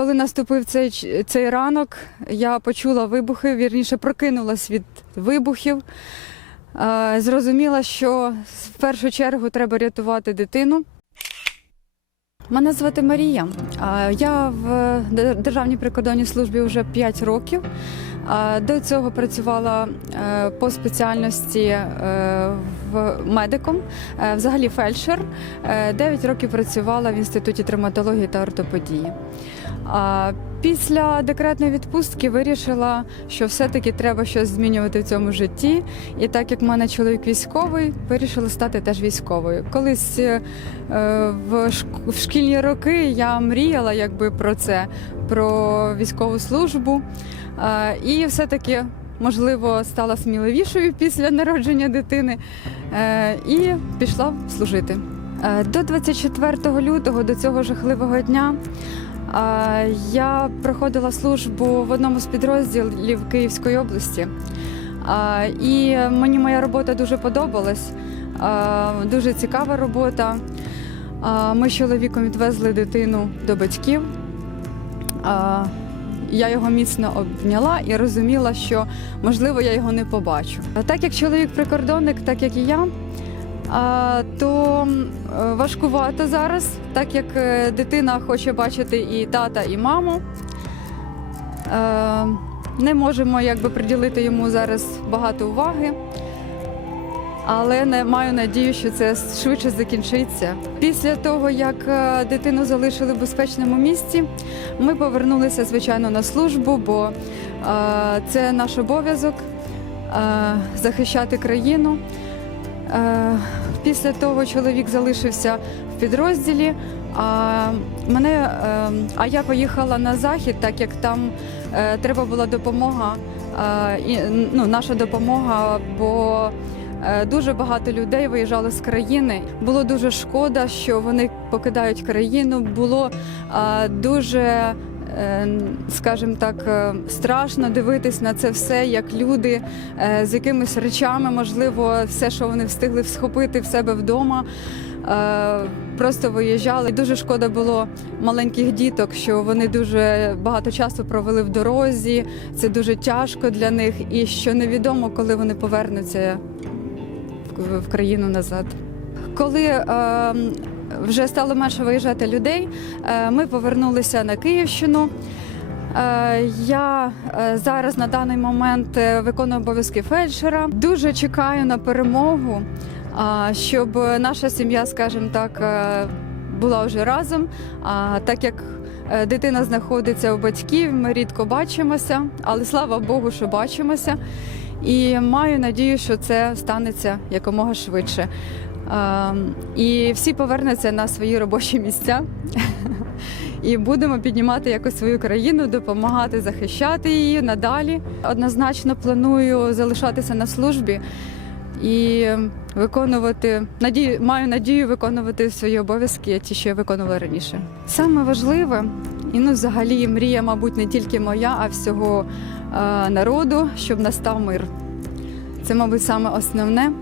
Коли наступив цей, цей ранок, я почула вибухи, вірніше прокинулась від вибухів. Зрозуміла, що в першу чергу треба рятувати дитину. Мене звати Марія. Я в Державній прикордонній службі вже 5 років. До цього працювала е, по спеціальності е, медиком, е, взагалі фельдшер. 9 років працювала в інституті травматології та ортопедії. А після декретної відпустки вирішила, що все-таки треба щось змінювати в цьому житті. І так як в мене чоловік військовий, вирішила стати теж військовою. Колись е, в, шк- в шкільні роки я мріяла якби про це, про військову службу. Е, І все-таки, можливо, стала сміливішою після народження дитини е, і пішла служити. Е, До 24 лютого, до цього жахливого дня, я проходила службу в одному з підрозділів Київської області. І мені моя робота дуже подобалась, дуже цікава робота. Ми з чоловіком відвезли дитину до батьків. Я його міцно обняла і розуміла, що можливо я його не побачу. Так як чоловік прикордонник, так як і я, то е, важкувато зараз, так як е, дитина хоче бачити і тата, і маму. Е, Не можемо якби приділити йому зараз багато уваги. Але не маю надію, що це швидше закінчиться. Після того, як дитину залишили в безпечному місці, ми повернулися, звичайно, на службу, бо це наш обов'язок захищати країну. Після того чоловік залишився в підрозділі. А мене, е, а я поїхала на захід, так як там е, треба була допомога, е, ну, наша допомога, бо е, дуже багато людей виїжджали з країни. Було дуже шкода, що вони покидають країну. Було дуже скажімо так, е, страшно дивитись на це все, як люди е, з якимись речами, можливо, все, що вони встигли схопити в себе вдома. е, Просто виїжджали. Дуже шкода було маленьких діток, що вони дуже багато часу провели в дорозі. Це дуже тяжко для них, і що невідомо, коли вони повернуться в країну назад. Коли е, вже стало менше виїжджати людей, е, ми повернулися на Київщину. Е, Я е, зараз на даний момент е, виконую обов'язки фельдшера. Дуже чекаю на перемогу, щоб наша сім'я, скажімо так, була вже разом. А так як дитина знаходиться у батьків, ми рідко бачимося, але слава Богу, що бачимося. І маю надію, що це станеться якомога швидше. І всі повернуться на свої робочі місця. І будемо піднімати якось свою країну, допомагати захищати її надалі. Однозначно планую залишатися на службі і виконувати надію, маю надію виконувати свої обов'язки, ті, що я виконувала раніше. Саме важливе, і ну взагалі мрія, мабуть, не тільки моя, а всього е, народу, щоб настав мир. Це, мабуть, саме основне,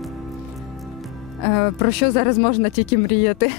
про що зараз можна тільки мріяти.